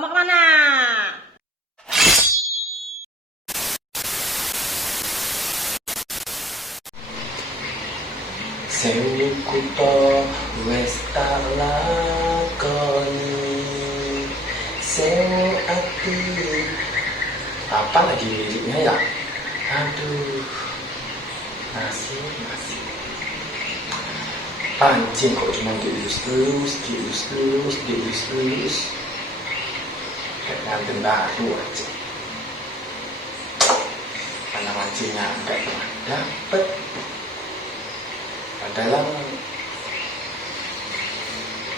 mau kemana? Sewu kutha wis tak lakoni, sewu ati. Apa lagi liriknya ya? Aduh, masih pancing kok cuma dielus kayak nganten baru aja. Karena mancingnya nggak pernah dapet. Padahal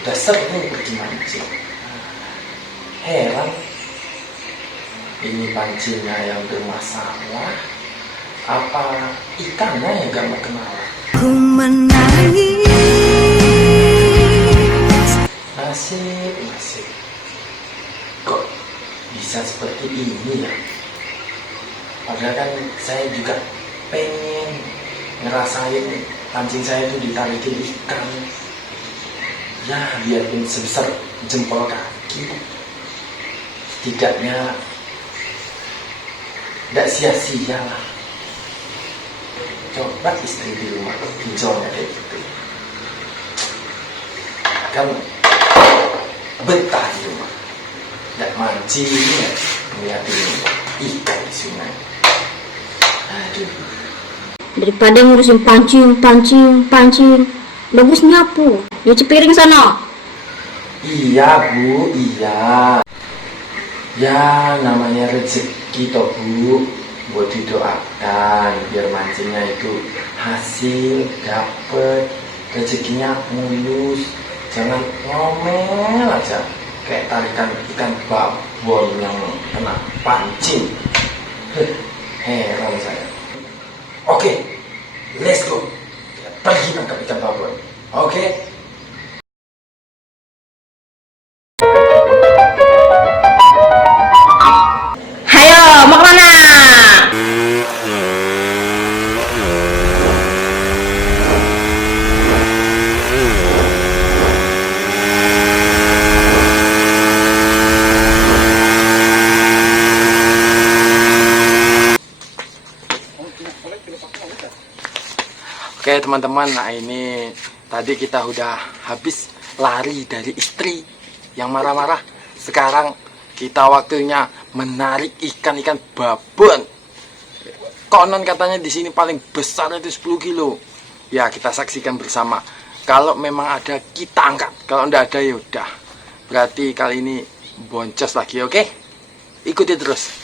udah sering pergi mancing. Heran, ini pancingnya yang bermasalah, apa ikannya yang gak mau kenalan? Ku menangis. Nasib kok bisa seperti ini ya? Padahal kan saya juga pengen ngerasain pancing saya itu ditarikin ikan. Ya biarpun sebesar jempol kaki, setidaknya tidak sia-sia lah. Coba istri di rumah pinjolnya kayak gitu, kan betah di rumah, tidak mancing ya, ngeliatin ikan di sungai. Aduh, Daripada ngurusin pancing, bagus nyapu, nyuci piring sana. iya Bu, iya. Ya namanya rezeki toh Bu, buat didoakan biar mancingnya itu hasil dapet, rezekinya mulus, jangan ngomel aja kayak tarikan ikan babon yang kena pancing. Heran saya. Oke, let's go. Pergi tangkap ikan babon. Oke. Hayo, mau kemana? Oke teman-teman, nah ini tadi kita udah habis lari dari istri yang marah-marah. Sekarang kita waktunya menarik ikan-ikan babon. Konon katanya di sini paling besar itu 10 kilo. Ya kita saksikan bersama. Kalau memang ada kita angkat, kalau enggak ada ya udah. Berarti kali ini boncos lagi, oke? Ikuti terus.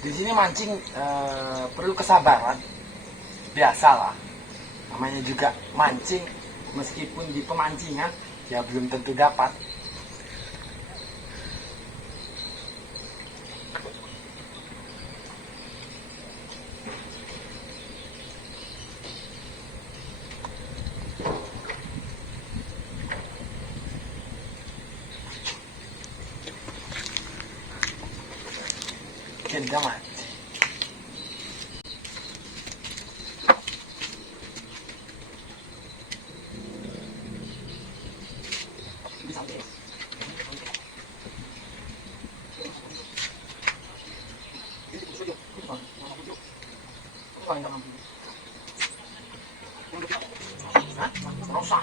Di sini mancing perlu kesabaran, biasalah. Namanya juga mancing, meskipun di pemancingan ya belum tentu dapat. Ganda mancing. Hah? Rosa.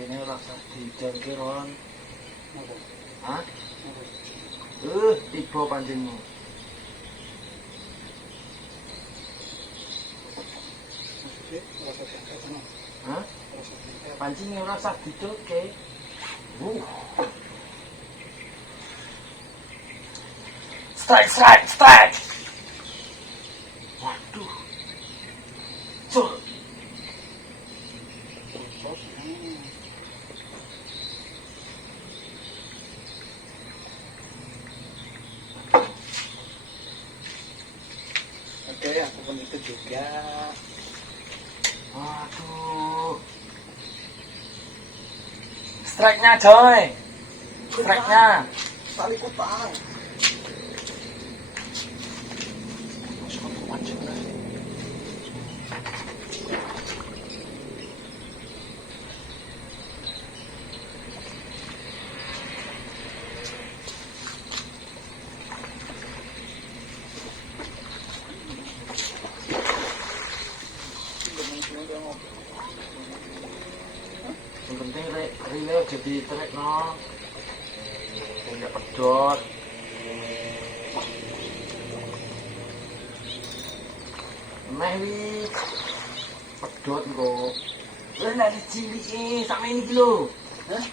Ini rasa dijangkir Ron. Hah? Tiba pancingmu. Hah? Pancingnya rasa dijangkir. Strike. Waduh. Sur. Oke, aku pun itu juga. Waduh. Strike-nya coy. Strike-nya. Tali kutang. Yang penting relay jadi trek no. Tidak pedot. Mewi pedot kok. Lah nak dicili sama ini dulu. Hah?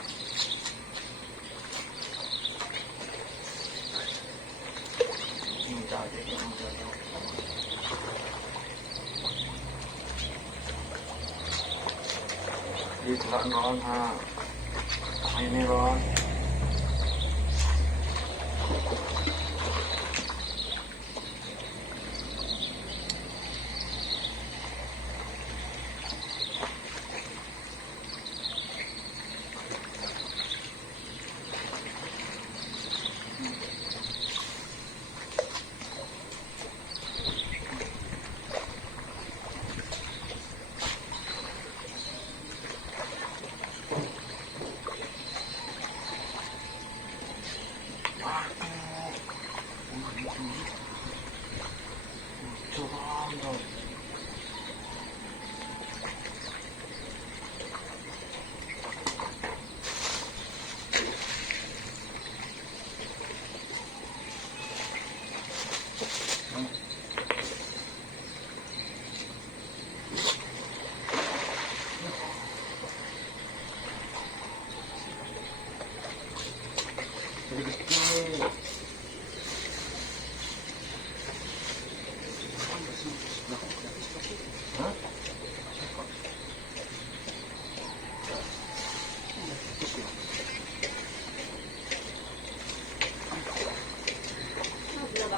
Itu Ron ha. Ini Ron.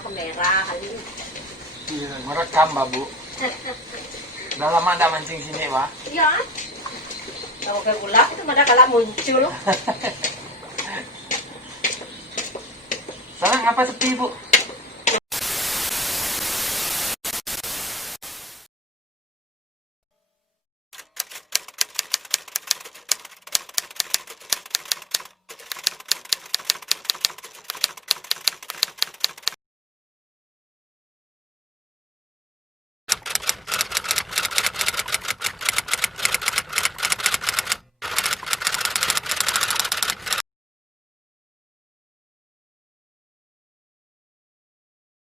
Merah kali. Iya, merekam, Mbak Bu. Udah lama ada mancing sini, Pak? Iya. Kalau ke ulang itu mana kalah muncul. Sekarang apa sepi, Bu?